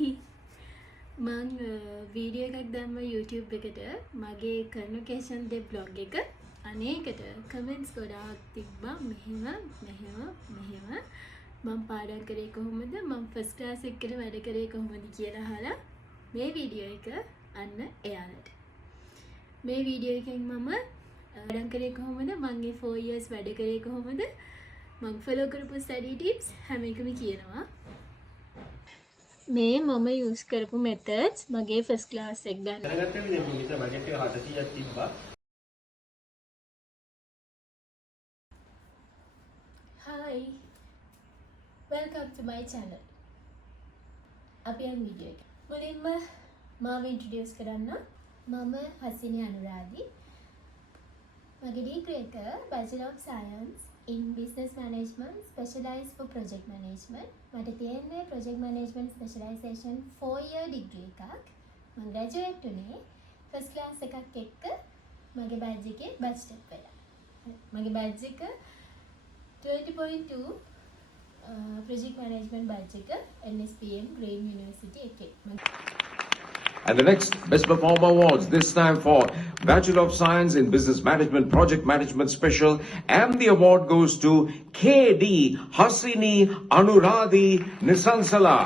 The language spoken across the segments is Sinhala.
මං වීඩියෝ එකක් දැම්ම YouTube එකට මගේ කන්වර්සේෂන් දෙ බ්ලොග් එක අනේකට කමෙන්ට්ස් ගොඩාක් තිබ්බා මෙහෙම මම පාඩම් කරේ කොහොමද මම ෆස්ට් ක්ලාස් එකේ වැඩ කරේ කොහොමද කියලා අහලා මේ වීඩියෝ එක අන්න එයාලට මේ වීඩියෝ එකෙන් මම පාඩම් කරේ කොහොමද මම 4 years වැඩ කරේ කොහොමද මම ෆලෝ කරපු ස්ටඩි ටිප්ස් හැම එකම කියනවා මේ මම යූස් කරපු මෙතඩ්ස් මගේ ෆස්ට් ක්ලාස් එක ගන්න. දැනගත්තා නේද මම ඉතින් බජට් එක 700ක් තිබ්බා. Hi. Welcome to my channel. අපි යන් වීඩියෝ එක. මුලින්ම මාව ඉන්ට්‍රොඩියුස් කරන්න. මම හසිනි අනුරාධි. මගේ ඩිග්‍රී එක Bachelor of Science in Business Management specialized for project management. මට තියෙන්නේ project management specialization 4-year degree එකක්. මම graduate උනේ first class එකක් එක්ක මගේ badge එකේ batch step වෙලා. මගේ badge එක 20.2 project management badge එක NSPM Green University එකේ. And the next Best Performer Awards, this time for Bachelor of Science in Business Management, Project Management Special, and the award goes to KD Hasini Anuradhi Nisansala.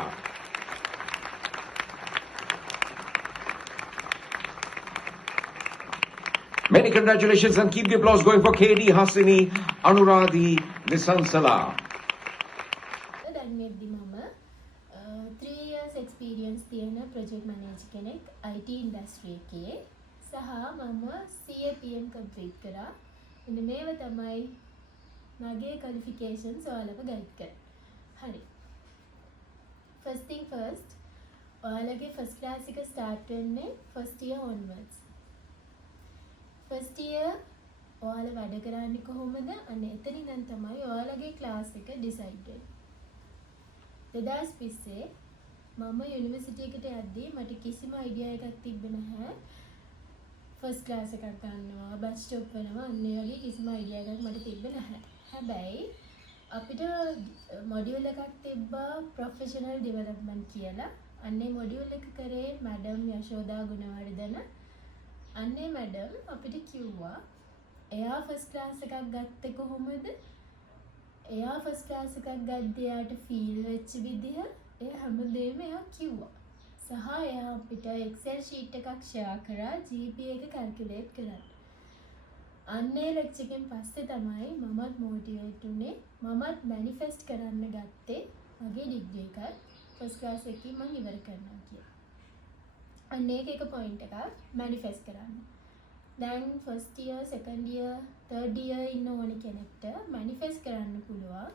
Many congratulations and keep the applause going for KD Hasini Anuradhi Nisansala. experience තියෙන project manager කෙනෙක් IT industry එකේ සහ මම CAPM complete කරා. ඉතින් මේව තමයි මගේ qualifications ඔයාලව ගයිඩ් කරන්නේ. හරි. First thing first ඔයාලගේ first class එක start වෙන්නේ first year onwards. First year ඔයාලා වැඩ කරන්නේ කොහොමද? අන්න එතනින් නම් තමයි ඔයාලගේ class එක decide වෙන්නේ. 2020 මම යුනිවර්සිටි එකට යද්දී මට කිසිම අයිඩියා එකක් තිබ්බේ නැහැ ෆස්ට් ක්ලාස් එකක් ගන්නවා බස් ස්ටොප් වෙනවා අන්න ඒ වගේ කිසිම අයිඩියා එකක් මට තිබ්බේ නැහැ හැබැයි අපිට මොඩියුල් එකක් තිබ්බා ප්‍රොෆෙෂනල් ඩෙවලොප්මන්ට් කියලා අන්නේ මොඩියුල් එක කරේ මැඩම් යශෝදා ගුණවර්ධන අන්නේ මැඩම් අපිට කිව්වා එයා ෆස්ට් ක්ලාස් එකක් ගත්තේ කොහොමද එයා ෆස්ට් ක්ලාස් එකක් ගද්දී එයාට ෆීල් වෙච්ච විදිහ ඒ හැමදේම එයා කිව්වා. සහ එයා අපිට Excel sheet එකක් share කරා GPA එක calculate කරන්න. අන්නේ ලෙක්චර් එකෙන් පස්සේ තමයි මමත් motivate උනේ. මමත් manifest කරන්න ගත්තේ මගේ degree එක first class එකේ මම ඉවර කරනවා කියලා. අන්නේ එක point එකක් manifest කරන්න. දැන් first year, second year, third year ඉන්න ඕන කෙනෙක්ට manifest කරන්න පුළුවන්.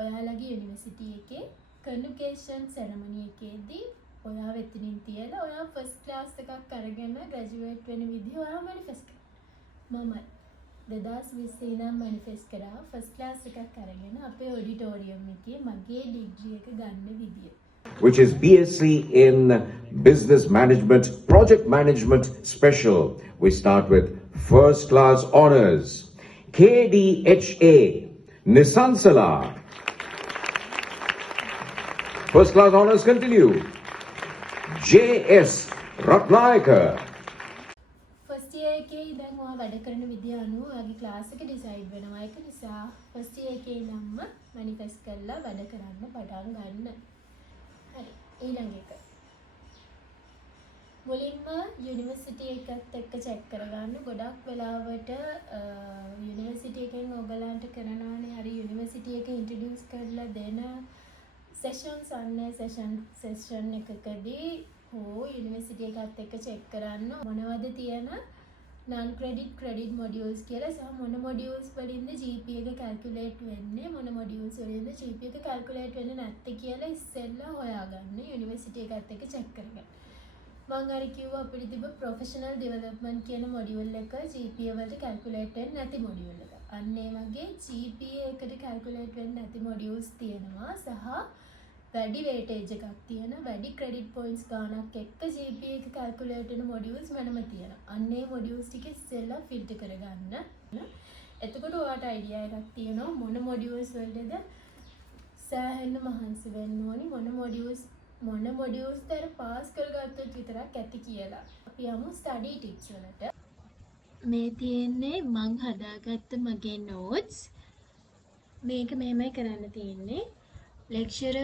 ඔයාලගේ යුනිවර්සිටි එකේ convocation ceremony එකේදී ඔයා වෙතිනින් තියලා ඔයා first class එකක් අරගෙන graduate වෙන විදිහ ඔයා manifest කරා. මම 2020 ඉඳන් manifest කරා first class එකක් අරගෙන අපේ auditorium එකේ මගේ degree එක ගන්න විදිය. Which is BSc in Business Management, Project Management Special. We start with first class honors. KDHA Nisansala. First class honors continue. JS Ratnayaka. First year එකේ ඉඳන් ඔයා වැඩ කරන විදිය අනුව ඔයාගේ class එක decide වෙනවා. ඒක නිසා first year එකේ ඉඳන්ම manifest කරලා වැඩ කරන්න පටන් ගන්න. හරි. ඊළඟ එක. මුලින්ම යුනිවර්සිටි එකත් එක්ක check කරගන්න. ගොඩක් වෙලාවට යුනිවර්සිටි එකෙන් ඔයගලන්ට කරනවානේ හරි යුනිවර්සිටි එක introduce කරලා දෙන sessions අන්නේ session එකකදී හෝ යුනිවර්සිටි එකත් එක්ක check කරන්න මොනවද තියෙන non credit modules කියලා සහ මොන modules වලින්ද GPA එක calculate වෙන්නේ මොන modules වලින්ද GPA එක calculate වෙන්නේ නැත්තේ කියලා ඉස්සෙල්ලා හොයාගන්න යුනිවර්සිටි එකත් එක්ක check කරගන්න. මම අර කිව්වා අපිට තිබ්බ professional development කියන module එක GPA වලට calculate වෙන්නේ නැති module එක. අන්න ඒ වගේ GPA එකට calculate වෙන්නේ නැති modules තියෙනවා සහ වැඩි weightage එකක් තියෙන වැඩි credit points ගානක් එක්ක GPA එක calculate වෙන modules වෙනම තියෙනවා. අන්න ඒ modules ටික ඉස්සෙල්ලා filter කරගන්න. එතකොට ඔයාට idea එකක් තියෙනවා මොන modules වලටද සෑහෙන්න මහන්සි වෙන්න ඕනි මොන modules මොන මොඩියුල්ස් දර පාස් කරගත්තොත් විතරක් ඇති කියලා. අපි යමු ස්ටඩි ටිප්ස් වලට. මේ තියෙන්නේ මං හදාගත්ත මගේ නෝට්ස්. මේක මෙහෙමයි කරන්න තියෙන්නේ. ලෙක්චර්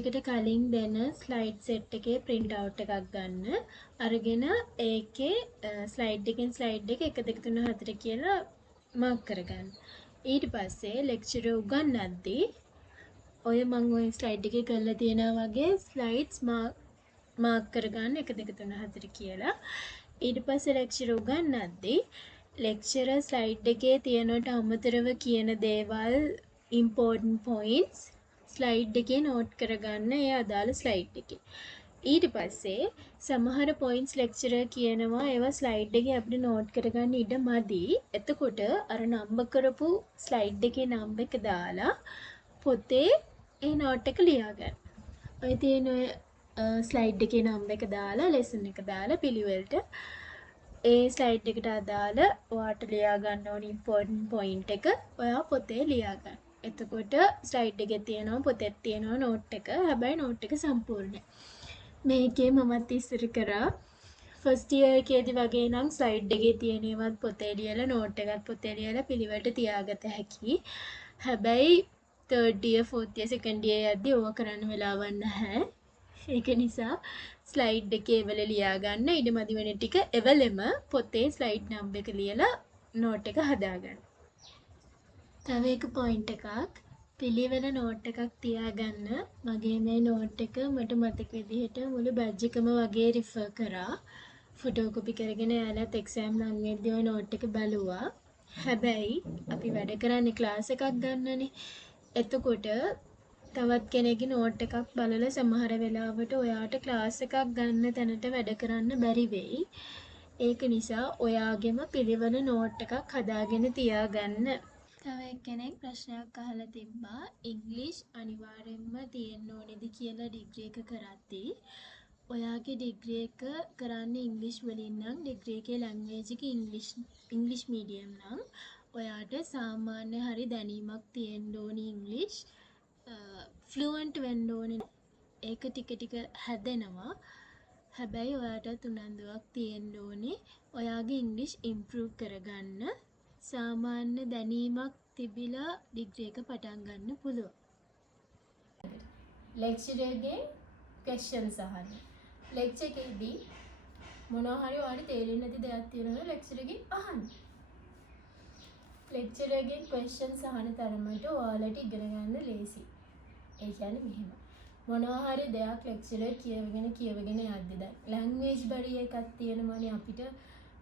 එකට කලින් දෙන ස්ලයිඩ් සෙට් එකේ print out එකක් ගන්න. අරගෙන ඒකේ ස්ලයිඩ් එකෙන් ස්ලයිඩ් එක 1 2 3 4 කියලා මාක් කරගන්න. ඊට පස්සේ ලෙක්චර් උගන්වද්දී ඔය මම ඔය ස්ලයිඩ් එකේ කරලා තියෙනා වගේ ස්ලයිඩ්ස් මාක් කරගන්න 1 2 3 4 කියලා. ඊට පස්සේ ලෙක්චර් උගන්වද්දී ලෙක්චර් ස්ලයිඩ් එකේ තියෙනට අමතරව කියන දේවල් important points ස්ලයිඩ් එකේ නෝට් කරගන්න ඒ අදාළ ස්ලයිඩ් එකේ. ඊට පස්සේ සමහර points ලෙක්චර් කියනවා ඒවා ස්ලයිඩ් එකේ අපිට නෝට් කරගන්න ඉඩ මදි. එතකොට අර නම්බර් කරපු ස්ලයිඩ් එකේ නම්බර් එක දාලා පොතේ ඒ නෝට් එක ලියා ගන්න. ඔය තියෙන ඔය ස්ලයිඩ් එකේ නම්බර් එක දාලා ලෙසන් එක දාලා පිළිවෙලට ඒ ස්ලයිඩ් එකට අදාළ ඔයාට ලියා ගන්න ඕන ඉම්පෝටන්ට් පොයින්ට් එක ඔයා පොතේ ලියා ගන්න. එතකොට ස්ලයිඩ් එකේ තියෙනවා පොතේ තියෙනවා නෝට් එක. හැබැයි නෝට් එක සම්පූර්ණයි. මේකේ මමත් ඉස්සර කරා ෆස්ට් ඉයර් එකේදී වගේ නම් ස්ලයිඩ් එකේ තියෙන ඒවත් පොතේ ලියලා නෝට් එකත් පොතේ ලියලා පිළිවෙලට තියාගත හැකි. හැබැයි third year, fourth year, second year යද්දී ඕවා කරන්න වෙලාවක් නැහැ. ඒක නිසා ස්ලයිඩ් එකේ එවල ලියා ගන්න ඉඩමදි වෙන ටික එවලෙම පොතේ ස්ලයිඩ් නම්බර් එක ලියලා නෝට් එක හදාගන්න. තව එක පොයින්ට් එකක් පිළිවෙල නෝට් එකක් තියාගන්න. මගේ මේ නෝට් එක මට මතක විදිහට මුළු බැජ් එකම වගේ රිෆර් කරා. ෆොටෝකොපි කරගෙන යාලත් එක්සෑම් නම් වෙද්දී ඔය නෝට් එක බලුවා. හැබැයි අපි වැඩ කරන්නේ ක්ලාස් එකක් ගන්නනේ. එතකොට තවත් කෙනෙක්ගේ නෝට් එකක් බලලා සමහර වෙලාවට ඔයාට ක්ලාස් එකක් ගන්න තැනට වැඩ කරන්න බැරි වෙයි. ඒක නිසා ඔයාගෙම පිළිවෙල නෝට් එකක් හදාගෙන තියාගන්න. තව එක්කෙනෙක් ප්‍රශ්නයක් අහලා තිබ්බා ඉංග්‍රීසි අනිවාර්යෙන්ම තියෙන්න ඕනේද කියලා ඩිග්‍රී එක කරද්දී. ඔයාගේ ඩිග්‍රී එක කරන්නේ ඉංග්‍රීසි වලින් නම් ඩිග්‍රී එකේ ලැන්ග්වේජ් එක ඉංග්‍රීසි මීඩියම් නම් ඔයාට සාමාන්‍ය හරි දැනීමක් තියෙන්න ඕනි ඉංග්‍රීසි. ෆ්ලුවන්ට් වෙන්න ඕනේ. ඒක ටික ටික හැදෙනවා. හැබැයි ඔයාට උනන්දුවක් තියෙන්න ඕනේ ඔයාගේ ඉංග්‍රීසි ඉම්ප්‍රූව් කරගන්න. සාමාන්‍ය දැනීමක් තිබිලා ඩිග්‍රී එක පටන් ගන්න පුළුවන්. ලෙක්චර් එකේ ක්වෙස්චන්ස් අහන්න. ලෙක්චර් එකේදී මොනවා හරි ඔයාලට තේරෙන්නේ නැති දෙයක් තියෙනවා ලෙක්චර් එකෙන් අහන්න. ලෙක්චර් එකෙන් ක්වෙස්චන්ස් අහන තරමට ඔයාලට ඉගෙන ගන්න ලේසි. ඒ කියන්නේ මෙහෙම. මොනවා හරි දෙයක් ලෙක්චර් කියවගෙන යද්දි දැන් ලැන්ග්වේජ් බැරියර් එකක් තියෙනවනේ අපිට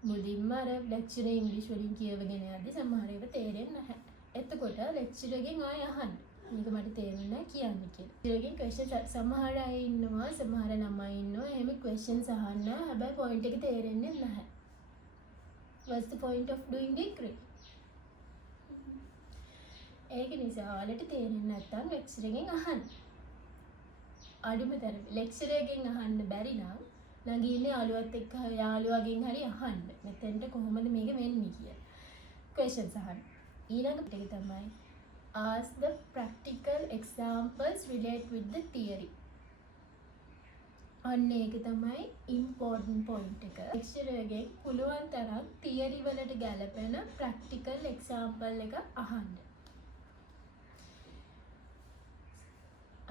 මුලින්ම අර ලෙක්චර් ඉංග්‍රීසි වලින් කියවගෙන යද්දි සමහර ඒවා තේරෙන්නේ නැහැ. එතකොට ලෙක්චර් එකෙන් ආයෙ අහන්න. මේක මට තේරුන්නේ නැහැ කියන්න කියලා. ලෙක්චර් එකෙන් ක්වෙස්චන් සමහර අය ඉන්නවා සමහර ළමයි ඉන්නවා එහෙම ක්වෙස්චන්ස් අහන්න. හැබැයි පොයින්ට් එක තේරෙන්නේ නැහැ. What's the point of doing degree? ඒක නිසා ඔයාලට තේරෙන්නේ නැත්නම් ලෙක්චර් එකෙන් අහන්න. අඩුම තරමේ ලෙක්චර් එකෙන් අහන්න බැරි නම් ළඟ ඉන්න යාළුවගෙන් හරි අහන්න. මෙතෙන්ට කොහොමද මේක වෙන්නේ කියලා. questions අහන්න. ඊළඟ එක තමයි ask the practical examples relate with the theory. අන්න ඒක තමයි important point එක. ලෙක්චර් එකෙන් පුළුවන් තරම් theory වලට ගැලපෙන practical example එක අහන්න.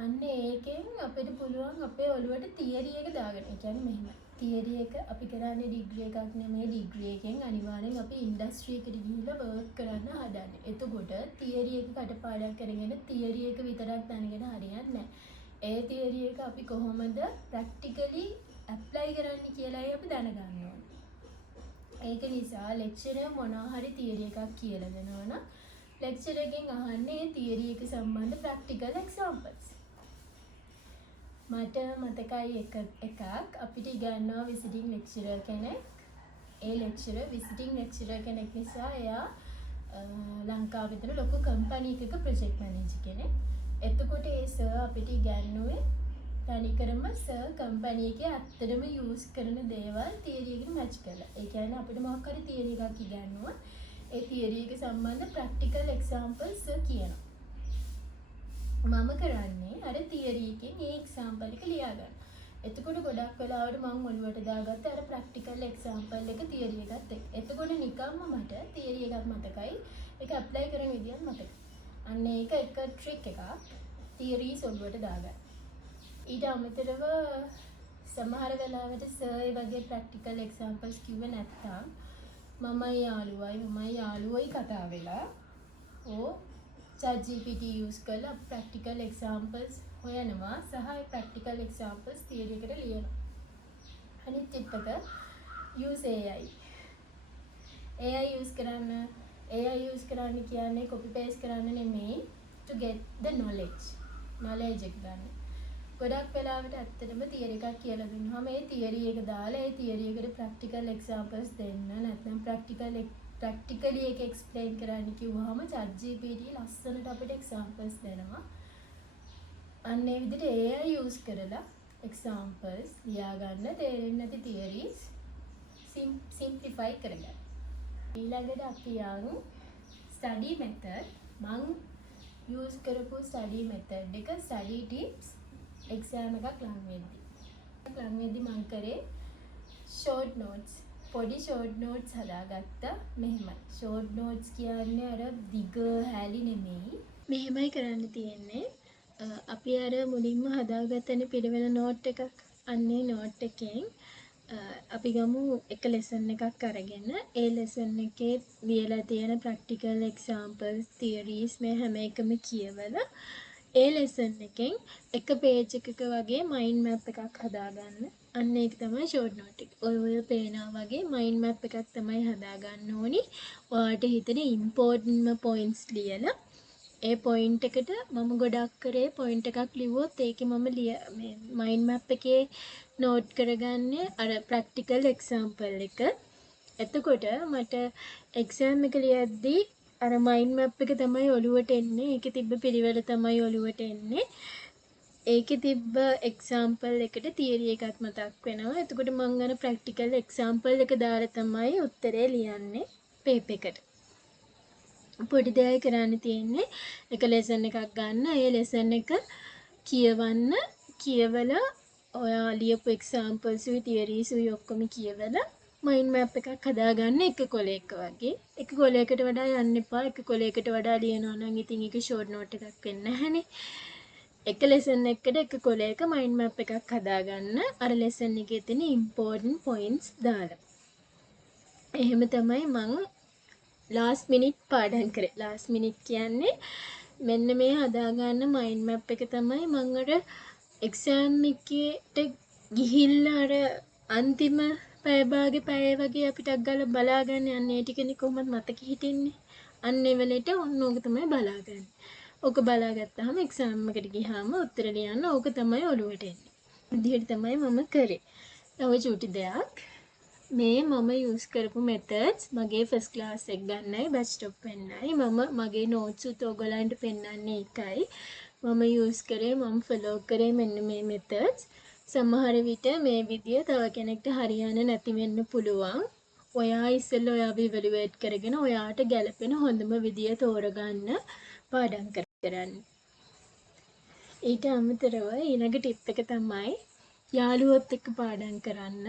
අන්න ඒකෙන් අපිට පුළුවන් අපේ ඔළුවට තියරි එක දාගන්න. ඒ කියන්නේ මෙහෙම. තියරි එක අපි කරන්නේ ඩිග්‍රී එකක් නෙමෙයි. ඩිග්‍රී එකෙන් අනිවාර්යෙන් අපි ඉන්ඩස්ට්‍රි එකට ගිහිල්ලා වර්ක් කරන්න හදන්නේ. එතකොට තියරි එක කටපාඩම් කරගෙන තියරි එක විතරක් දැනගෙන හරියන්නේ නැහැ. ඒ තියරි එක අපි කොහොමද ප්‍රැක්ටිකලි ඇප්ලයි කරන්නේ කියලායි අපි දැනගන්න ඕනේ. ඒක නිසා ලෙක්චරර් මොනවා හරි තියරි එකක් කියලා දෙනවනම් ලෙක්චර් එකෙන් අහන්නේ ඒ තියරි එක සම්බන්ධ ප්‍රැක්ටිකල් එක්සැම්පල්ස්. මට මතකයි එකක් අපිට ඉගන්නවා විසිටිං ලෙක්චරර් කෙනෙක්. ඒ ලෙක්චරර් විසිටිං ලෙක්චරර් කෙනෙක් නිසා එයා ලංකාවේ තියෙන ලොකු කම්පැනි එකක ප්‍රොජෙක්ට් මැනේජර් කෙනෙක්. එතකොට ඒ සර් අපිට ඉගන්නුවේ තනිකරම සර් කම්පැනි එකේ ඇත්තටම යූස් කරන දේවල් තියරි එකකින් මැච් කරලා. ඒ කියන්නේ අපිට මොකක් හරි තියරි එකක් ඉගන්නුවා. ඒ තියරි එක සම්බන්ධ ප්‍රැක්ටිකල් එක්සැම්පල්ස් කියනවා. මම කරන්නේ අර තියරි එකෙන් ඒ එක්සැම්පල් එක ලියා ගන්න. එතකොට ගොඩක් වෙලාවට මම ඔළුවට දාගත්ත අර ප්‍රැක්ටිකල් එක්සැම්පල් එක තියරි එකත් එක්ක. එතකොට නිකම්ම මට තියරි එකක් මතකයි. ඒක ඇප්ලයි කරන විදියත් මතකයි. අන්න ඒක එක ට්‍රික් එකක්. තියරිස් ඔළුවට දාගන්න. ඊට අමතරව සමහර වෙලාවට සර් ඒ වගේ ප්‍රැක්ටිකල් එක්සැම්පල්ස් කිව්වේ නැත්නම් මමයි යාළුවයි කතා වෙලා ChatGPT use කරලා ප්‍රැක්ටිකල් එක්සැම්පල්ස් හොයනවා සහ ඒ ප්‍රැක්ටිකල් එක්සැම්පල්ස් තියරි එකට ලියනවා. අනිත් ටිප් එක use AI. AI use කරන්න කියන්නේ copy paste කරන්න නෙමෙයි to get the knowledge එක ගන්න. ගොඩක් වෙලාවට ඇත්තටම තියරි එකක් කියලා දුන්නාම ඒ තියරි එක දාලා ඒ තියරි එකට ප්‍රැක්ටිකල් එක්සැම්පල්ස් දෙන්න නැත්නම් ප්‍රැක්ටිකලි ඒක එක්ස්ප්ලেইন කරන්න කිව්වහම ChatGPT ලස්සනට අපිට එක්සැම්පල්ස් දෙනවා. අන්න ඒ විදිහට AI use කරලා එක්සැම්පල්ස් ලියා ගන්න තේරෙන්නේ නැති තියරිස් සිම්ප්ලිෆයි කරගන්න. ඊළඟට අපි යමු ස්ටඩි මෙතඩ්. මම use කරපු ස්ටඩි මෙතඩ් එක ස්ටඩි ටිප්ස් එක්සෑම් එකක් ලං වෙද්දි මම කරේ ෂෝට් නෝට්ස්. පොඩි ෂෝට් නෝට්ස් හදාගත්තා. මෙහෙමයි. ෂෝට් නෝට්ස් කියන්නේ අර දිග හැලි නෙමෙයි. මෙහෙමයි කරන්න තියෙන්නේ. අපි අර මුලින්ම හදාගත්තනේ පිළිවෙල නෝට් එකක්. අන්නේ නෝට් එකෙන් අපි ගමු එක ලෙසන් එකක් අරගෙන ඒ ලෙසන් එකේ ලියලා තියෙන ප්‍රැක්ටිකල් එක්සැම්පල්ස් තියරිස් මේ හැම එකම කියවලා ඒ ලෙසන් එකෙන් එක පේජ් එකක වගේ මයින්ඩ් මැප් එකක් හදාගන්න. අන්න ඒක තමයි ෂෝට් නෝට් එක. ඔය පේනවා වගේ මයින්ඩ් මැප් එකක් තමයි හදාගන්න ඕනි. ඔයාලට හිතෙන ඉම්පෝටන්ට්ම පොයින්ට්ස් ලියලා ඒ පොයින්ට් එකට මම ගොඩක් කරේ පොයින්ට් එකක් ලිව්වොත් ඒකේ මම මේ මයින්ඩ් මැප් එකේ නෝට් කරගන්නේ අර ප්‍රැක්ටිකල් එක්සැම්පල් එක. එතකොට මට එක්සෑම් එක ලියද්දී අර මයින්ඩ් මැප් එක තමයි ඔළුවට එන්නේ. ඒකේ තිබ්බ පිළිවෙල තමයි ඔළුවට එන්නේ. ඒකේ තිබ්බ එක්සැම්පල් එකට තියරි එකක් මතක් වෙනවා. එතකොට මම අර ප්‍රැක්ටිකල් එක්සැම්පල් එක දාලා තමයි උත්තරේ ලියන්නේ පේපර් එකට. පොඩි දෙයක් කරන්න තියෙන්නේ එක ලෙසන් එකක් ගන්න. ඒ ලෙසන් එක කියවන්න. කියවලා ඔයා ලියපු එක්සැම්පල්ස් උයි තියරිස් උයි ඔක්කොම කියවලා මයින්ඩ් මැප් එකක් හදාගන්න එක කොලයක වගේ. එක කොලයකට වඩා යන්න එපා. එක කොලයකට වඩා ලියනවා නම් ඉතින් ඒක ෂෝට් නෝට් එකක් වෙන්නේ නැහනේ. එක ලෙසන් එකකට එක කොලයක මයින්ඩ් මැප් එකක් හදාගන්න. අර ලෙසන් එකේ තියෙන ඉම්පෝටන්ට් පොයින්ට්ස් දාලා. එහෙම තමයි මම ලාස්ට් මිනිට් පාඩම් කරේ. ලාස්ට් මිනිට් කියන්නේ මෙන්න මේ හදාගන්න මයින්ඩ් මැප් එක තමයි මම අර එක්සෑම් එකේට ගිහිල්ලා අර අන්තිම පැය වගේ අපිට ගාලා බලාගන්න යන්නේ. ඒ ටිකනේ කොහොමද මතක හිටින්නේ. අන්න ඒ වෙලෙට ඔන්න ඕක තමයි බලාගන්නේ. ඕක බලාගත්තාම එක්සෑම් එකට ගියාම උත්තර ලියන්න ඕක තමයි ඔළුවට එන්නේ. විදිහට තමයි මම කරේ. තව චූටි දෙයක්. මේ මම යූස් කරපු මෙතඩ්ස් මගේ ෆස්ට් ක්ලාස් එක ගන්නයි බැච් ස්ටොප් වෙන්නයි මම මගේ නෝට්ස් උත් ඔයගලන්ට පෙන්නන්නේ ඒකයි. මම යූස් කරේ මම ෆලෝ කරේ මෙන්න මේ මෙතඩ්ස්. සමහර විට මේ විදිය තව කෙනෙක්ට හරියන්නේ නැති වෙන්න පුළුවන්. ඔයා ඉස්සෙල්ලා ඔයාව ඉවැලුවේට් කරගෙන ඔයාට ගැළපෙන හොඳම විදිය තෝරගන්න පාඩම් කරන්න. ඊට අමතරව ඊළඟ ටිප් එක තමයි යාළුවොත් එක්ක පාඩම් කරන්න.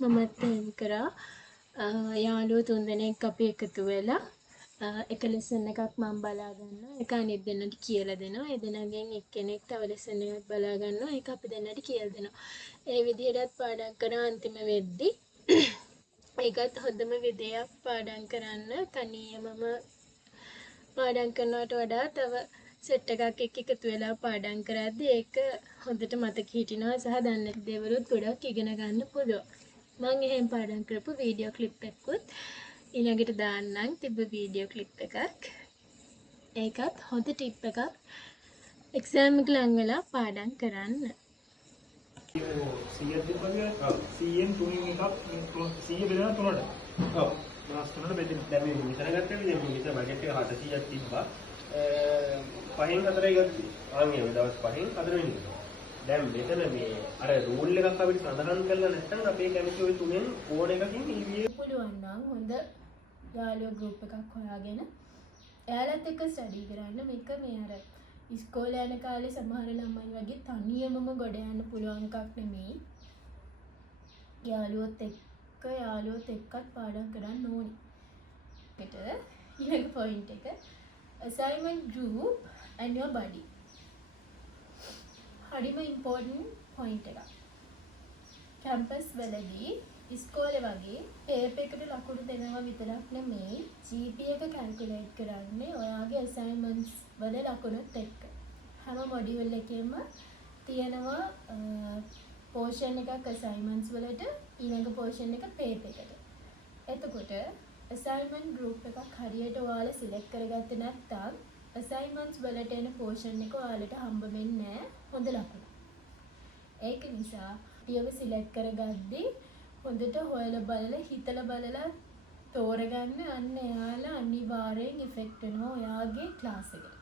මමත් එහෙම කරා. යාළුවෝ 3 දෙනෙක් අපි එකතු වෙලා එක ලෙසන් එකක් මම බලා ගන්නවා. ඒක අනිත් දෙන්නට කියලා දෙනවා. ඒ දෙනාගෙන් එක්කෙනෙක් තව ලෙසන් එකක් බලා ගන්නවා. ඒක අපි දෙන්නට කියලා දෙනවා. ඒ විදිහටත් පාඩම් කරා අන්තිම වෙද්දී ඒකත් හොඳම විදියක් පාඩම් කරන්න. තනියමම පාඩම් කරනවට වඩා තව සෙට් එකක් එක්ක එකතු වෙලා පාඩම් කරද්දී ඒක හොඳට මතක හිටිනවා සහ දන්න දේවලුත් ගොඩක් ඉගෙන ගන්න පුළුවන්. මම එහෙම පාඩම් කරපු වීඩියෝ ක්ලිප් එකකුත් ඊළඟට දාන්නම්. තිබ්බ වීඩියෝ ක්ලිප් එකක්. ඒකත් හොඳ ටිප් එකක්. එක්සෑම් එක ලඟ වෙලා පාඩම් කරන්න. 100ක් තිබ්බනේ. ඔව්. 100න් 3 එකක් 100 බෙදලා 3ට. ඔව්. මාස් 3ට බෙදෙනවා. දැන් මේ විතර ගත්තා විදිහ මේ විතර බජට් එක 700ක් තිබ්බා. 5න් 4යි ගත්තේ. ආන්ගේ දවස් 5න් 4 වෙනිදා. දැන් මෙතන මේ අර රූල් එකක් අපිට සඳහන් කරලා නැත්නම් අපේ කැමති ওই තුනෙන් ඕන එකකින් EVA පුළුවන් නම් හොඳ යාළුවෝ ගෲප් එකක් හොයාගෙන එයාලත් එක්ක ස්ටඩි කරන්න. මේක මේ අර ඉස්කෝලේ යන කාලේ සමහර ළමයි වගේ තනියමම ගොඩ යන්න පුළුවන් එකක් නෙමෙයි. යාළුවොත් එක්කත් පාඩම් කරන්න ඕනේ. ඒකට ඊළඟ පොයින්ට් එක assignment group and your buddy. හරිම ඉම්පෝර්ටන්ට් පොයින්ට් එකක්. කැම්පස් වලදී ඉස්කෝලේ වගේ පේපර් එකට ලකුණු දෙනවා විතරක් නෙමෙයි GPA එක කැල්කියුලේට් කරන්නේ ඔයාගේ assignments වල ලකුණුත් එක්ක. හැම මොඩියුල් එකෙම තියෙනවා portion එකක් assignments වලට ඊළඟ portion එක paper එකට. එතකොට assignment group එකක් හරියට ඔයාලා select කරගත්තේ නැත්නම් assignments වලට එන portion එක ඔයාලට හම්බ වෙන්නේ නැහැ හොඳ ලකුණු. ඒක නිසා පියව select කරගද්දී හොඳට හොයලා බලලා හිතලා බලලා තෝරගන්න අන්න එයාලා අනිවාර්යෙන් ඉෆෙක්ට් වෙනවා ඔයාගේ ක්ලාස් එකට.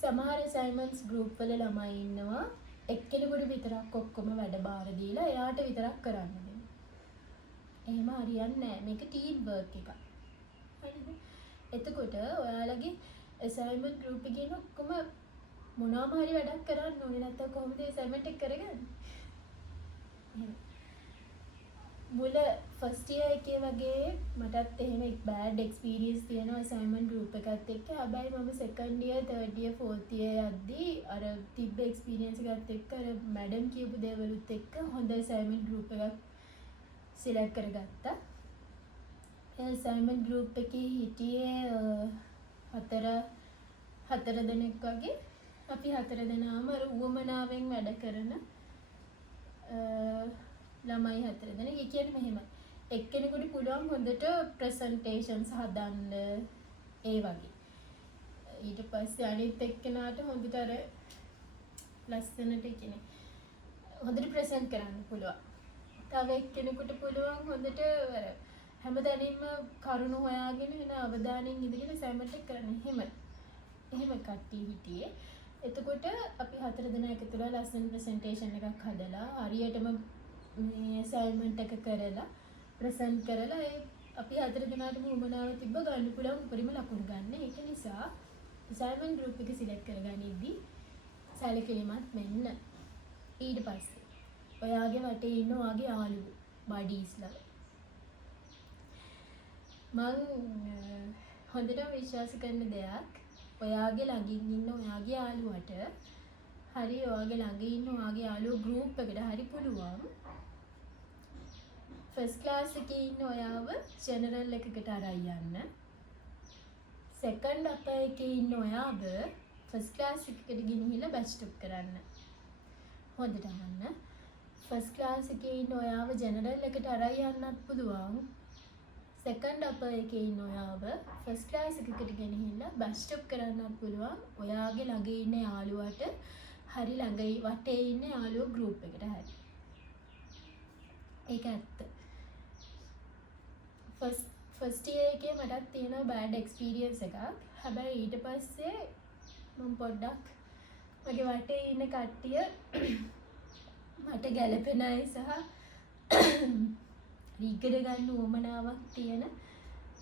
සමහර assignments group වල ළමයි ඉන්නවා එක්කෙනෙකුට විතරක් ඔක්කොම වැඩ බාර දීලා එයාට විතරක් කරන්න දෙනවා. එහෙම හරියන්නේ නැහැ. මේක ටීම් වර්ක් එකක්. හරිද? එතකොට ඔයාලගේ assignment group එකේ ඉන්න ඔක්කොම මොනවාම හරි වැඩක් කරන්න ඕනේ නැත්නම් කොහොමද assignment එක කරගන්නේ? මුල ෆස්ට් ඉයර් එකේ වගේ මටත් එහෙම බෑඩ් එක්ස්පීරියන්ස් තියෙනවා assignment group එකත් එක්ක. හැබැයි මම second year, third year, fourth year යද්දී අර තිබ්බ එක්ස්පීරියන්ස් එකත් එක්ක අර මැඩම් කියපු දේවලුත් එක්ක හොඳ assignment group එකක් select කරගත්තා. ඒ assignment group එකේ හිටියේ හතර දෙනෙක් වගේ. අපි හතර දෙනාම අර උවමනාවෙන් වැඩ කරන ළමයි හතර දෙනෙක්. ඒ කියන්නේ මෙහෙමයි. එක්කෙනෙකුට පුළුවන් හොඳට presentations හදන්න ඒ වගේ. ඊට පස්සේ අනිත් එක්කෙනාට හොඳට අර ලස්සනට කියන්නේ හොඳට present කරන්න පුළුවන්. තව එක්කෙනෙකුට පුළුවන් හොඳට අර හැමදාම කරුණු හොයාගෙන එන අවධානයෙන් ඉඳගෙන assignment එක කරන්න. එහෙම කට්ටිය හිටියේ. එතකොට අපි හතර දෙනා එකතු වෙලා ලස්සන presentation එකක් හදලා හරියටම මේ assignment එක කරලා present කරලා ඒ අපි හතර දෙනාටම උමනාව තිබ්බ ගන්න පුළුවන් උපරිම ලකුණු ගන්න. ඒක නිසා assignment group එක select කරගනිද්දී සැලකිලිමත් වෙන්න. ඊට පස්සේ ඔයාගේ වටේ ඉන්න ඔයාගේ යාළුවෝ buddiesලා මං හොඳටම විශ්වාස කරන දෙයක් ඔයාගේ ළඟින් ඉන්න ඔයාගේ යාළුවට හරි ඔයාගේ ළඟ ඉන්න ඔයාගේ යාළුවෝ group එකට හරි පුළුවන් first class එකේ ඉන්න ඔයාව general එකකට අරන් යන්න. second upper එකේ ඉන්න ඔයාව first class එකකට ගෙනිහිල්ලා batch stop කරන්න. හොඳට අහන්න. first class එකේ ඉන්න ඔයාව general එකට අරන් යන්නත් පුළුවන්. second upper එකේ ඉන්න ඔයාව first class එකකට ගෙනහිල්ලා batch stop කරන්නත් පුළුවන්. ඔයාගේ ළඟ ඉන්න යාළුවට හරි ළඟයි වටේ ඉන්න යාළුවෝ group එකට හරි. ඒක ඇත්ත. first year එකේ මටත් තියෙන bad experience එකක්. හැබැයි ඊට පස්සේ මම පොඩ්ඩක් මගේ වටේ ඉන්න කට්ටිය මට ගැළපෙන අය සහ ඉගෙන ගන්න උවමනාවක් තියෙන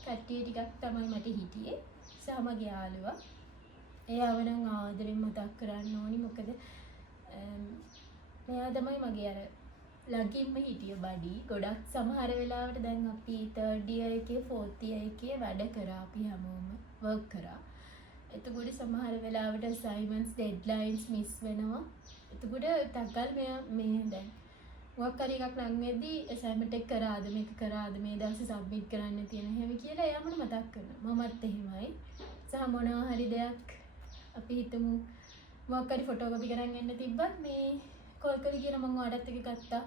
කට්ටිය ටිකක් තමයි මට හිටියේ. සහ මගේ යාළුවා. එයාව නම් ආදරෙන් මතක් කරන්න ඕනි. මොකද මෙයා තමයි මගේ අර ළඟින්ම හිටිය බඩි. ගොඩක් සමහර වෙලාවට දැන් අපි third year එකේ fourth year එකේ වැඩ කරා. අපි හැමෝම work කරා. එතකොට සමහර වෙලාවට assignments deadlines miss වෙනවා. එතකොට ටක්කල් මෙයා මේ දැන් මොකක් හරි එකක් නම් වෙද්දී assignment එක කරාද මේක කරාද මේ දවසේ submit කරන්න තියෙන හැම කියලා එයා මට මතක් කරනවා. මමත් එහෙමයි. සහ මොනවා හරි දෙයක් අපි හිතමු මොකක් හරි ෆොටෝකෝපි කරන් යන්න තිබ්බත් මේ කෝල් කරලා කියන මම ඔයාලත් එක්ක ගත්තා.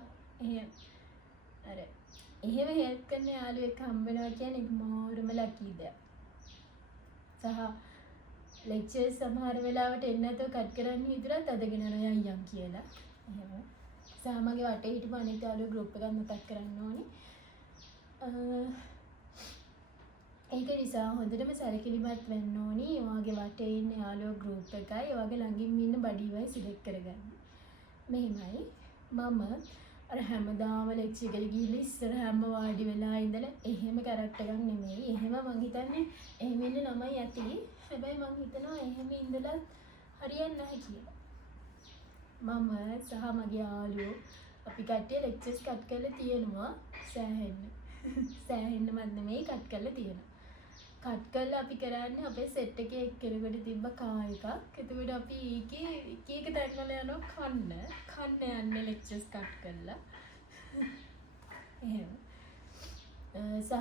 එහෙම හෙල්ප් කරන යාළුවෙක් හම්බ වෙනවා කියන්නේ මොරම ලකී දෙයක්. සහ ලෙක්චර්ස් සමහර වෙලාවට එන්න නැතුව කට් කරන්න හිතුවත් අදගෙන යනවා යම් කියලා. එහෙම. සහ මගේ වටේ හිටපු අනිත් යාළුවෝ group එකක් මතක් කරන්න ඕනේ. ඒක නිසා හොඳටම සැලකිලිමත් වෙන්න ඕනි. ඔයාගේ වටේ ඉන්න යාළුවෝ group එකයි ඔයාගේ ළඟින් ඉන්න බඩිවයි select කරගන්න. මෙහෙමයි මම අර හැමදාම ලෙක්චර් එකට ගිහිල්ලා ඉස්සරහම වාඩි වෙලා ඉඳලා එහෙම කැරක්ටර් එකක් නෙමෙයි. එහෙම මං හිතන්නේ එහෙම ඉන්න ළමයි ඇති. හැබැයි මං හිතනවා එහෙම ඉඳලා හරියන්නේ නැහැ කියලා. මම සහ මගේ යාළුවෝ අපි කට්ටිය ලෙක්චර්ස් කට් කරලා තියෙනවා සෑහෙන්නවත් නෙමෙයි කට් කරලා තියෙනවා. කට් කරලා අපි කරන්නේ අපේ සෙට් එකේ එක්කෙනෙකුට තිබ්බ කා එකක්. එතකොට අපි එක තැන්වල යනවා කන්න යන්නේ ලෙක්චර්ස් කට් කරලා. එහෙම. සහ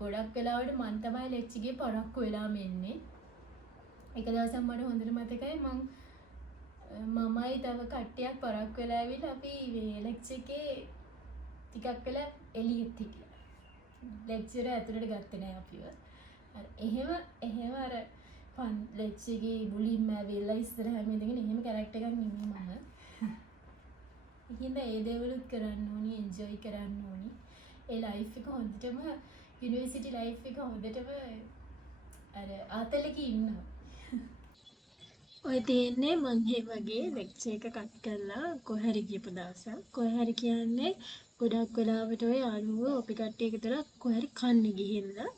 ගොඩක් වෙලාවට මං තමයි ලෙක්චර්ගේ පරක්කු වෙලා මෙන්නේ. එක දවසක් මට හොඳට මතකයි මමයි තව කට්ටියක් පරක්කු වෙලා ඇවිල්ලා අපි මේ ලෙක්චර් එකේ ටිකක් වෙලා එළියෙත් හිටියා. ලෙක්චර් ඇතුළට ගත්තේ නැහැ අපිව. එහෙම අර ලෙක්චර් එකේ බුලින්ම ඇවිල්ලා ඉස්සරහම ඉඳගෙන එහෙම කැරක්ටර් එකක් නෙමෙයි මම. ඉතින් ඒ දේවලුත් කරන්න ඕනි, එන්ජොයි කරන්න ඕනි. ඒ ලයිෆ් එක හොඳටම යුනිවර්සිටි ලයිෆ් එක හොඳටම අර ආතලක ඉන්නවා. ඔය තියෙන්නේ මං වගේ ලෙක්චර් එක කට් කරලා කොහරි ගියපු දවසක්. කොහරි කියන්නේ ගොඩක් වෙලාවට ඔය යාළුවෝ අපි කට්ටිය එකතර කොහරි කන්න ගිහිල්ලා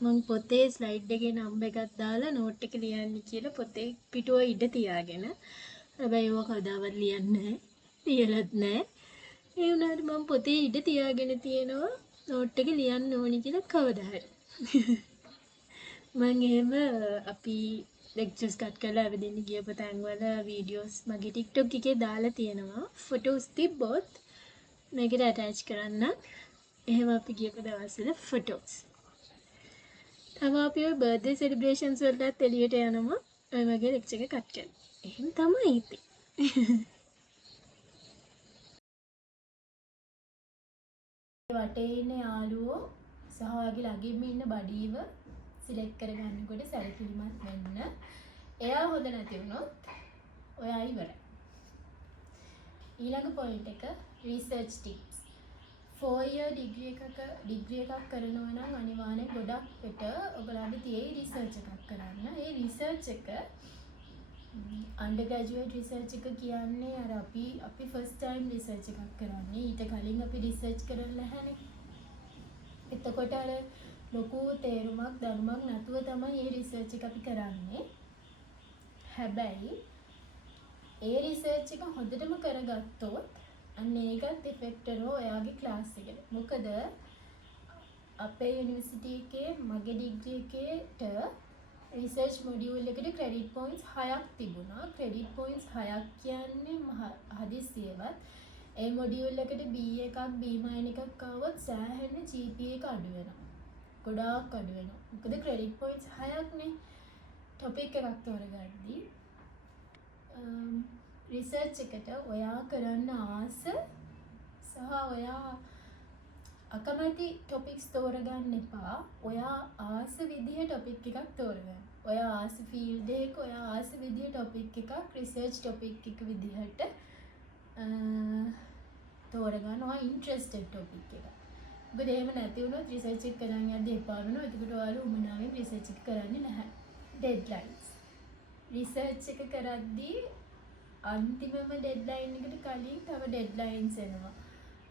මං පොතේ ස්ලයිඩ් එකේ නම්බර් එකක් දාලා නෝට් එක ලියන්න කියලා පොතේ පිටුව ඉඩ තියාගෙන හැබැයි ඒව කවදාවත් ලියන්නේ නැහැ. ලියලත් නැහැ. ඒ වුණාට මම පොතේ ඉඩ තියාගෙන තියෙනවා නෝට් එක ලියන්න ඕනි කියලා කවදා හරි. මම එහෙම අපි ලෙක්චර්ස් කට් කරලා ඇවිදින්න ගියපු තැන්වල වීඩියෝස් මගේ TikTok එකේ දාලා තියෙනවා. ෆොටෝස් තිබ්බොත් මේකට ඇටච් කරන්න. එහෙම අපි ගියපු දවස්වල ෆොටෝස්. තව අපි ඔය බර්ත්ඩේ සෙලිබ්‍රේෂන්ස් වලටත් එළියට යනවා. ඔය වගේ ලෙක්චර් එක කට් කරලා. එහෙම තමයි ඉතින්. වටේ ඉන්න යාළුවෝ සහ ඔයාගේ ළඟින්ම ඉන්න බඩීව සිලෙක්ට් කරගන්නකොට සැලකිලිමත් වෙන්න. එයා හොඳ නැති වුණොත් ඔයා ඉවරයි. ඊළඟ පොයින්ට් එක රිසර්ච් ටිප්ස්. 4-year ඩිග්‍රී එකක් කරනවා නම් අනිවාර්යෙන් ගොඩක් පිට ඔයගලන්ට තියෙයි රිසර්ච් එකක් කරන්න. ඒ රිසර්ච් එක අන්ඩර්ග්‍රැජුවේට් රිසර්ච් එක කියන්නේ අර අපි ෆස්ට් ටයිම් රිසර්ච් එකක් කරන්නේ. ඊට කලින් අපි රිසර්ච් කරලා නැහැනේ. එතකොට අර ලොකු තේරුමක් ධර්මයක් නැතුව තමයි මේ රිසර්ච් එක අපි කරන්නේ. හැබැයි ඒ රිසර්ච් එක හොඳටම කරගත්තොත් අන්න ඒකත් ඉෆෙක්ට් වෙනවා ඔයාගේ ක්ලාස් එකට. මොකද අපේ යුනිවර්සිටි එකේ මගේ ඩිග්‍රී එකේට රිසර්ච් මොඩියුල් එකට ක්‍රෙඩිට් පොයින්ට්ස් 6ක් තිබුණා. ක්‍රෙඩිට් පොයින්ට්ස් 6ක් කියන්නේ හදිස්සියවත් ඒ මොඩියුල් එකට B එකක් B- එකක් ආවොත් සෑහෙන GPA එක අඩු වෙනවා. ගොඩාක් අඩු වෙනවා. මොකද ක්‍රෙඩිට් පොයින්ට්ස් 6ක්නේ. ටොපික් එකක් තෝරගද්දී රිසර්ච් එකට ඔයා කරන්න ආස සහ ඔයා අකමැති ටොපික්ස් තෝරගන්න එපා. ඔයා ආස විදිහ ටොපික් එකක් තෝරගන්න. ඔයා ආස ෆීල්ඩ් එක, ඔයා ආස විදිහ ටොපික් එකක් රිසර්ච් ටොපික් එක විදිහට තෝරගන්න. ඔයා ඉන්ට්‍රෙස්ටඩ් ටොපික් එක. මොකද එහෙම නැති වුණොත් රිසර්ච් එක කරන් යද්දී එපා වෙනවා. ඒකට ඔයාලා උමනාවෙන් රිසර්ච් එක කරන්නේ නැහැ. ඩෙඩ්ලයින්ස්. රිසර්ච් එක කරද්දී අන්තිමම ඩෙඩ්ලයින් එකට කලින් තව ඩෙඩ්ලයින්ස් එනවා.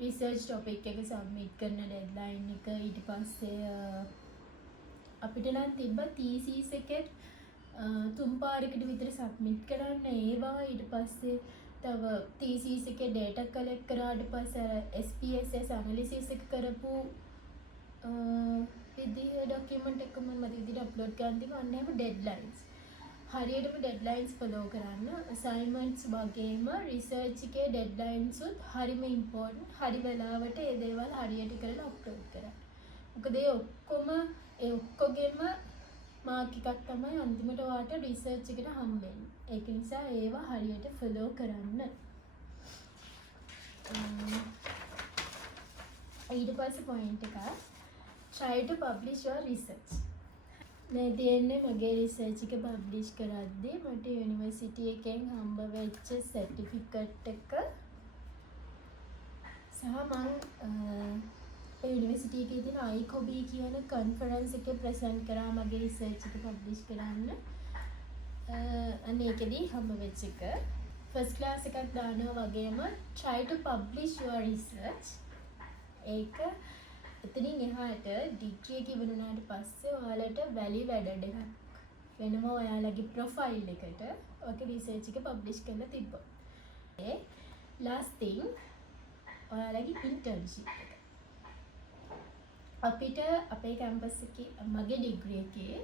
රිසර්ච් ටොපික් එක සබ්මිට් කරන ඩෙඩ්ලයින් එක. ඊට පස්සේ අපිට නම් තිබ්බ තීසීස් එකේ 3 පාරකට විතර සබ්මිට් කරන්න ඒවා. ඊට පස්සේ තව තීසීස් එකේ ඩේටා කලෙක්ට් කරාට පස්සේ SPSS ඇනලිසිස් එක කරපු විදිහ ඩොකියුමන්ට් එක මම විදිහට අප්ලෝඩ් කරන්න තියෙනවා. අන්න එහෙම ඩෙඩ්ලයින්ස්. හරියටම ඩෙඩ්ලයින්ස් ෆලෝ කරන්න. අසයින්මන්ට්ස් වගේම රිසර්ච් එකේ ඩෙඩ්ලයින්ස් උත් හරිම ඉම්පෝටන්ට්. හරි වෙලාවට ඒ දේවල් හරියට කරලා අප්ලෝඩ් කරන්න. මොකද ඒ ඔක්කොගෙම මාක් එකක් තමයි අන්තිමට ඔයාට රිසර්ච් එකට හම්බෙන්නේ. ඒක නිසා ඒවා හරියට ෆලෝ කරන්න. ඊට පස්සේ පොයින්ට් එක try to publish your research. මේ තියෙන්නේ මගේ රිසර්ච් එක පබ්ලිෂ් කරද්දී මට යුනිවර්සිටි එකෙන් හම්බ වෙච්ච සර්ටිෆිකට් එක සහ මම යුනිවර්සිටි එකේ තියෙන ICOB කියන කන්ෆරන්ස් එකේ ප්‍රසන්ට් කරා මගේ රිසර්ච් එක පබ්ලිෂ් කරන්න. අනේකෙදී හම්බ වෙච්ච එක ෆස්ට් ක්ලාස් එකක් දානවා වගේම try to publish your research. ඒක එතනින් එහාට ඩිග්‍රී එක ඉවර වුණාට පස්සේ ඔයාලට වැලියු ඇඩඩ් එකක් වෙනම ඔයාලගේ ප්‍රොෆයිල් එකට ඔක රිසර්ච් එක පබ්ලිෂ් කරලා තිබ්බා. ඒ last thing ඔයාලගේ ඉන්ටර්න්ෂිප් එක. අපිට අපේ කැම්පස් එකේ මගේ ඩිග්‍රී එකේ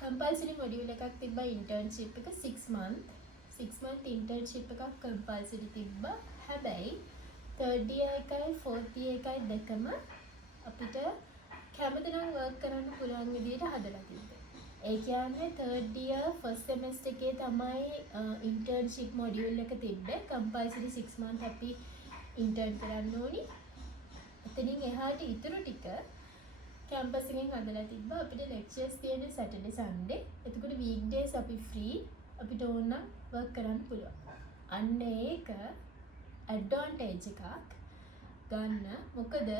කම්පල්සරි මොඩියුල් එකක් තිබ්බා ඉන්ටර්න්ෂිප් එක 6 month ඉන්ටර්න්ෂිප් එකක් කම්පල්සරි තිබ්බා. හැබැයි third year එකයි fourth year එකයි දෙකම අපිට කැමති නම් වර්ක් කරන්න පුළුවන් විදිහට හදලා තිබ්බා. ඒ කියන්නේ third year first semester එකේ තමයි internship module එක තිබ්බේ. compulsory 6 month අපි intern කරන්න ඕනි. එතනින් එහාට ඉතුරු ටික කැම්පස් එකෙන් හදලා තිබ්බා. අපිට lectures තියෙන්නේ Saturday Sunday. එතකොට weekdays අපි free. අපිට ඕන නම් work කරන්න පුළුවන්. අන්න ඒක advantage එකක් ගන්න. මොකද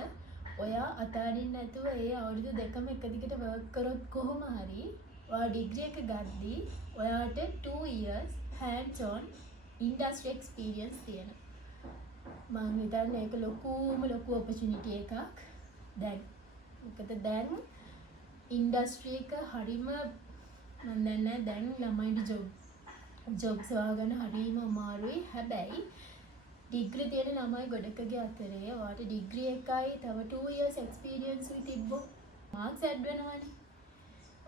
ඔයා අතාරින්න නැතුව ඒ අවුරුදු දෙකම එක දිගට work කරොත් කොහොම හරි ඔයා ඩිග්‍රී එක ගද්දී ඔයාට 2 years hands on industry experience තියෙනවා. මම හිතන්නේ ඒක ලොකු opportunity එකක්. දැන් මොකද දැන් industry එක හරිම මම දන්නේ දැන් ළමයින්ට jobs හොයාගන්න හරිම අමාරුයි. හැබැයි ඩිග්‍රී තියෙන ළමයි ගොඩකගේ අතරේ ඔයාට ඩිග්‍රී එකයි තව 2 years experience උයි තිබ්බොත් මාර්ක්ස් ඇඩ් වෙනවනේ.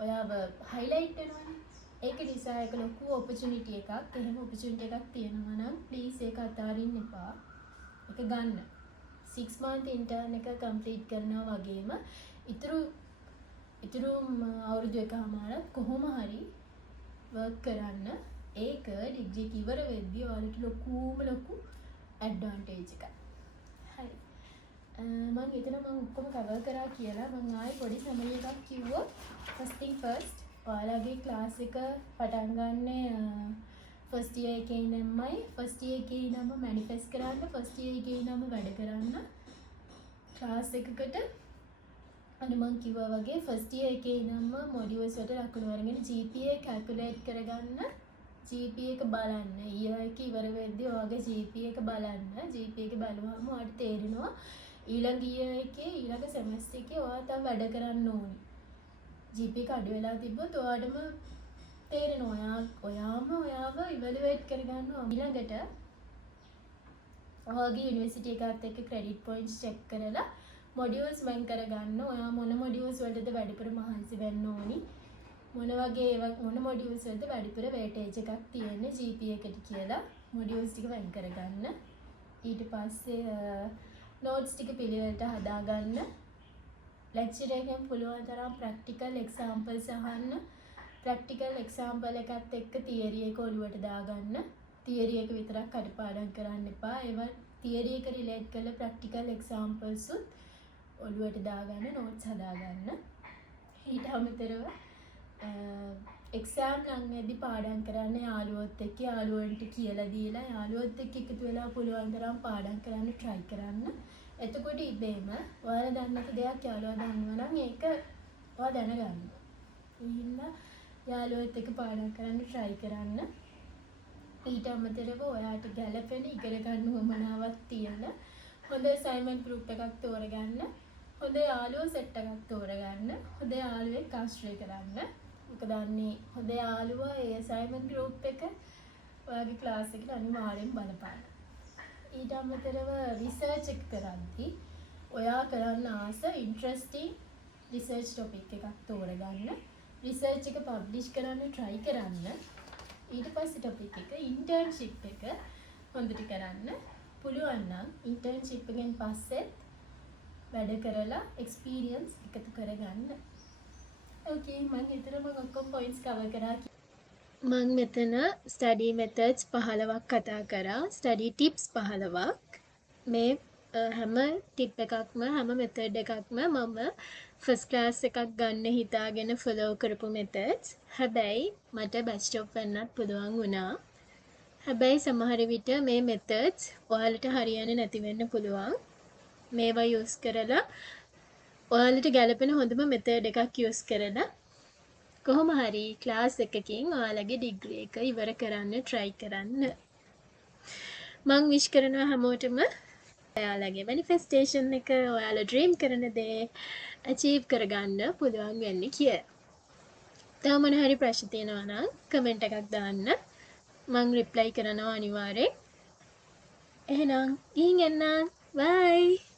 ඔයාව highlight වෙනවනේ. ඒක නිසා ඒක ලොකු opportunity එකක්. එහෙම opportunity එකක් තියෙනවා නම් please ඒක අතාරින්න එපා. ඒක ගන්න. 6 month intern එක complete කරනවා වගේම ඉතුරු අවුරුදු එකමාරක් කොහොම හරි work කරන්න. ඒක ඩිග්‍රී එක ඉවර වෙද්දී ඔයාලට ලොකු advantage එකක්. හරි. මම හිතනවා මම ඔක්කොම cover කරා කියලා. මම ආයේ පොඩි summary එකක් කිව්වොත් first thing first ඔයාලගේ class එක පටන් ගන්න first year එකේ ඉඳන්මයි. first year එකේ ඉඳන්ම manifest කරන්න, first year එකේ ඉඳන්ම වැඩ කරන්න. class එකකට අන්න මම කිව්වා වගේ first year එකේ ඉඳන්ම modules වලට ලකුණු අරගෙන GPA calculate කරගන්න. GPA එක බලන්න. year එක ඉවර වෙද්දී ඔයාගේ GPA එක බලන්න. GPA එක බලුවාම ඔයාලට තේරෙනවා ඊළඟ year එකේ ඊළඟ semester එකේ ඔයා තව වැඩ කරන්න ඕනේ. GPA එක අඩු වෙලා තිබ්බොත් ඔයාටම තේරෙනවා ඔයාව evaluate කරගන්නවා. ඊළඟට ඔයාගේ university එකත් එක්ක credit points check කරලා modules වෙන් කරගන්න. ඔයා මොන modules වලටද වැඩිපුර මහන්සි වෙන්න ඕනි. මොන modules වලද වැඩිපුර weightage එකක් තියෙන්නේ GPA එකට කියලා modules ටික වෙන් කරගන්න. ඊට පස්සේ notes ටික පිළිවෙලට හදාගන්න. lecture එකෙන් පුළුවන් තරම් practical examples අහන්න. practical example එකත් එක්ක theory එක ඔළුවට දාගන්න. theory එක විතරක් කටපාඩම් කරන්න එපා. ඒවා theory එක relate කරලා practical examples උත් ඔළුවට දාගන්න notes හදාගන්න. ඊට අමතරව එක්සෑම් නම් වෙද්දී පාඩම් කරන්න යාළුවොත් එක්ක යාළුවන්ට කියලා දීලා යාළුවොත් එක්ක එකතු වෙලා පුළුවන් තරම් පාඩම් කරන්න try කරන්න. එතකොට ඉබේම ඔයාලා දන්න දෙයක් යාළුවා දන්නවා නම් ඒක ඔයා දැනගන්න. ඉන්න යාළුවොත් එක්ක පාඩම් කරන්න try කරන්න. ඊට අමතරව ඔයාට ගැළපෙන ඉගෙන ගන්න උවමනාවක් තියෙන හොඳ assignment group එකක් තෝරගන්න. හොඳ යාළුවෝ set එකක් තෝරගන්න. හොඳ යාළුවෙක් ආශ්‍රය කරන්න. මොකද අන්නේ හොඳ යාළුවා ඒ assignment group එක ඔයාගේ class එකට අනිවාර්යෙන් බලපාන. ඊට අමතරව research එක කරද්දී ඔයා කරන්න ආස interesting research topic එකක් තෝරගන්න. research එක publish කරන්න try කරන්න. ඊට පස්සේ topic එක internship එක හොඳට කරන්න. පුළුවන් නම් internship එකෙන් පස්සේ වැඩ කරලා experience එකතු කරගන්න. Okay, මම හිතනවා මම ඔක්කොම points cover කරා. මම මෙතන study methods 15ක් කතා කරා. study tips 15ක්. මේ හැම tip එකක්ම හැම method එකක්ම මම first class එකක් ගන්න හිතාගෙන follow කරපු methods. හැබැයි මට batch job වෙන්නත් පුළුවන් වුණා. හැබැයි සමහර විට මේ methods ඔයාලට හරියන්නේ නැති වෙන්න පුළුවන්. මේවා use කරලා ඔයාලට ගැලපෙන හොඳම method එකක් use කරලා කොහොම හරි class එකකින් ඔයාලගේ degree එක ඉවර කරන්න try කරන්න. මම wish කරනවා හැමෝටම ඔයාලගේ manifestation එක ඔයාලා dream කරන දේ achieve කරගන්න පුළුවන් වෙන්න කියලා. තව මොන හරි ප්‍රශ්න තියෙනවා නම් කමෙන්ට් එකක් දාන්න. මම රිප්ලයි කරනවා අනිවාර්යෙන්. එහෙනම් ගිහින් එන්නම්. බයි.